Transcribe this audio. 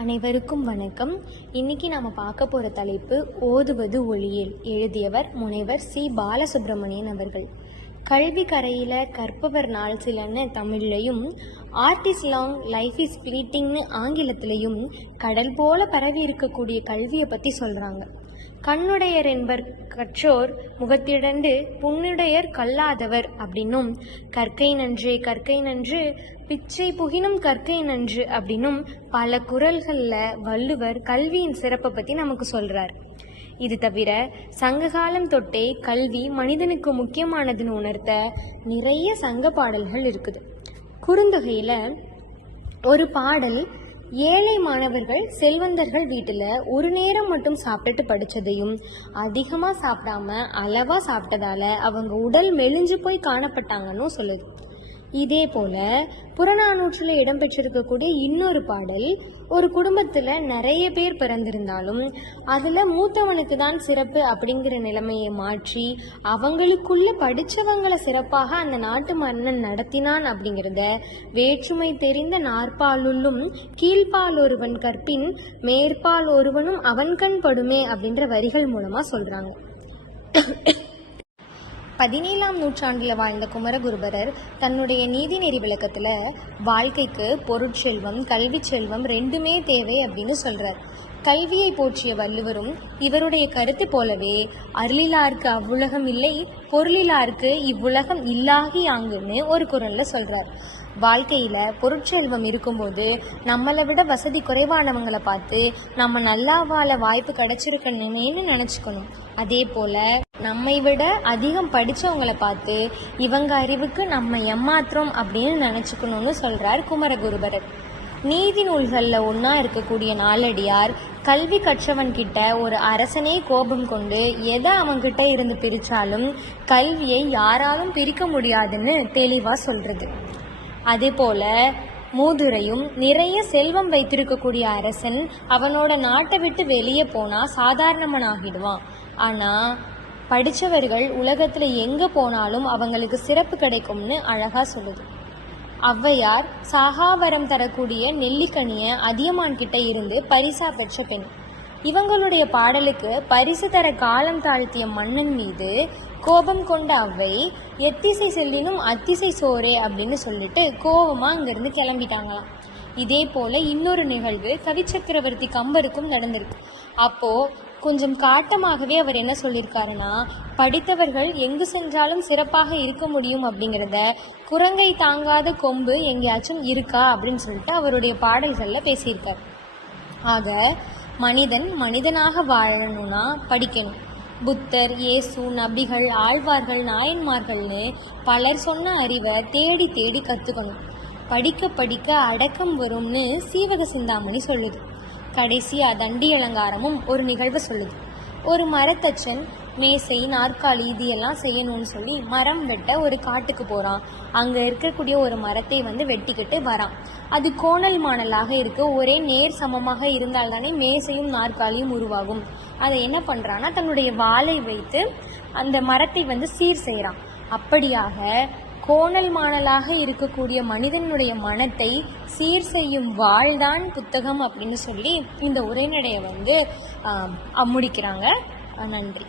அனைவருக்கும் வணக்கம். இன்னைக்கு நாம பார்க்க போற தலைப்பு ஓதுவது ஒளியேல். எழுதியவர் முனைவர் சி பாலசுப்ரமணியன் அவர்கள். கல்வி கரையில கற்பவர் நாள் சிலன்னு தமிழ்லையும், art is long life is ஃப்ளீட்டிங்னு ஆங்கிலத்திலையும் கடல் போல பரவி இருக்கக்கூடிய கல்வியை பத்தி சொல்றாங்க. கண்ணுடையர் என்பர் கற்றோர் முகத்திடந்து புண்ணுடையர் கல்லாதவர் அப்படின்னும், கற்கை நன்றே கற்கை நன்று பிச்சை புகினும் கற்கை நன்று அப்படின்னும் பல குறள்கள்ல வள்ளுவர் கல்வியின் சிறப்பை பத்தி நமக்கு சொல்றார். இது தவிர சங்ககாலம் தொட்டே கல்வி மனிதனுக்கு முக்கியமானதுன்னு உணர்த்த நிறைய சங்க பாடல்கள் இருக்குது. குறுந்தொகையில ஒரு பாடல் ஏழை மாணவர்கள் செல்வந்தர்கள் வீட்டுல ஒரு நேரம் மட்டும் சாப்பிட்டுட்டு படிச்சதையும், அதிகமா சாப்பிடாம அளவா சாப்பிட்டதால அவங்க உடல் மெலிஞ்சு போய் காணப்பட்டாங்கன்னு சொல்லுது. இதே போல புறநானூற்றுல இடம்பெற்றிருக்கக்கூடிய இன்னொரு பாடல், ஒரு குடும்பத்துல நிறைய பேர் பிறந்திருந்தாலும் அதுல மூத்தவனுக்கு தான் சிறப்பு அப்படிங்கிற நிலைமையை மாற்றி அவங்களுக்குள்ள படிச்சவங்களை சிறப்பாக அந்த நாட்டு மன்னன் நடத்தினான் அப்படிங்கிறத வேற்றுமை தெரிந்த நாற்பாலுள்ளும் கீழ்பால் ஒருவன் கற்பின் மேற்பால் ஒருவனும் அவன் கண் படுமே அப்படின்ற வரிகள் மூலமா சொல்றாங்க. 17ஆம் நூற்றாண்டில் வாழ்ந்த குமரகுருபரர் தன்னுடைய நீதிநெறி விளக்கத்துல வாழ்க்கைக்கு பொருட்செல்வம் கல்வி செல்வம் ரெண்டுமே தேவை அப்படின்னு சொல்றார். கல்வியை போற்றிய வள்ளுவரும் இவருடைய கருத்து போலவே அருளிலாருக்கு அவ்வுலகம் இல்லை, பொருளிலாருக்கு இவ்வுலகம் இல்லாகி ஆங்குன்னு ஒரு குறள்ல சொல்றார். வாழ்க்கையில பொருட்செல்வம் இருக்கும்போது நம்மளை விட வசதி குறைவானவங்களை பார்த்து நம்ம நல்லா வாழ வாய்ப்பு கிடைச்சிருக்கணுமேனு நினைச்சுக்கணும். அதே போல நம்மை விட அதிகம் படிச்சவங்களை பார்த்து இவங்க அறிவுக்கு நம்ம ஏமாத்திரம் அப்படின்னு நினைச்சுக்கணும்னு சொல்றார் குமரகுருபரர். நீதி நூல்கள்ல ஒன்னா இருக்கக்கூடிய நாலடியார் கல்வி கற்றவன் கிட்ட ஒரு அரசனே கோபம் கொண்டு எதை அவன்கிட்ட இருந்து பிரிச்சாலும் கல்வியை யாராலும் பிரிக்க முடியாதுன்னு தெளிவா சொல்றது. அதே போல மூதுரையும் நிறைய செல்வம் வைத்திருக்கக்கூடிய அரசன் அவனோட நாட்டை விட்டு வெளியே போனா சாதாரணமனாகிடுவான். ஆனா படிச்சவர்கள் உலகத்துல எங்க போனாலும் அவங்களுக்கு சிறப்பு கிடைக்கும்னு அழகா சொல்லுது. ஔவையார் சாகாவரம் தரக்கூடிய நெல்லிக்கனிய அதியமான் கிட்ட இருந்து பரிசா பெற்ற பெண். இவங்களுடைய பாடலுக்கு பரிசு தர காலம் தாழ்த்திய மன்னன் மீது கோபம் கொண்ட அவ்வை எத்திசை செல்லினும் அத்திசை சோரே அப்படின்னு சொல்லிட்டு கோபமா அங்கிருந்து கிளம்பிட்டாங்களாம். இதே போல இன்னொரு நிகழ்வு கவிச்சக்கரவர்த்தி கம்பருக்கும் நடந்திருக்கு. அப்போ கொஞ்சம் காட்டமாகவே அவர் என்ன சொல்லியிருக்காருன்னா, படித்தவர்கள் எங்கு சென்றாலும் சிறப்பாக இருக்க முடியும் அப்படிங்கிறத குரங்கை தாங்காத கொம்பு எங்கேயாச்சும் இருக்கா அப்படின்னு சொல்லிட்டு அவருடைய பாடல்கள்ல பேசியிருக்கார். ஆக மனிதன் மனிதனாக வாழணும்னா படிக்கணும். புத்தர், இயேசு, நபிகள், ஆழ்வார்கள், நாயன்மார்கள்னு பலர் சொன்ன அறிவை தேடி தேடி கற்றுக்கணும். படிக்க படிக்க அடக்கம் வரும்னு சீவக சிந்தாமணி சொல்லுது. கடைசியா தண்டி அலங்காரமும் ஒரு நிகழ்வை சொல்லுது. ஒரு மரத்தச்சன் மேசை நாற்காலி இது எல்லாம் செய்யணும்னு சொல்லி மரம் வெட்ட ஒரு காட்டுக்கு போறான். அங்க இருக்கக்கூடிய ஒரு மரத்தை வெட்டிக்கிட்டு வரான். அது கோணல் மாணலாக இருக்கு. ஒரே நேர் சமமாக இருந்தால் தானே மேசையும் நாற்காலியும் உருவாகும். அதை என்ன பண்றான்னா தன்னுடைய வாளை வைத்து அந்த மரத்தை சீர் செய்யறான். அப்படியாக கோணல் மாணலாக இருக்கக்கூடிய மனிதனுடைய மனத்தை சீர் செய்யும் வாழ்தான் புத்தகம் அப்படின்னு சொல்லி இந்த உரைநடையை முடிக்கிறாங்க. நன்றி.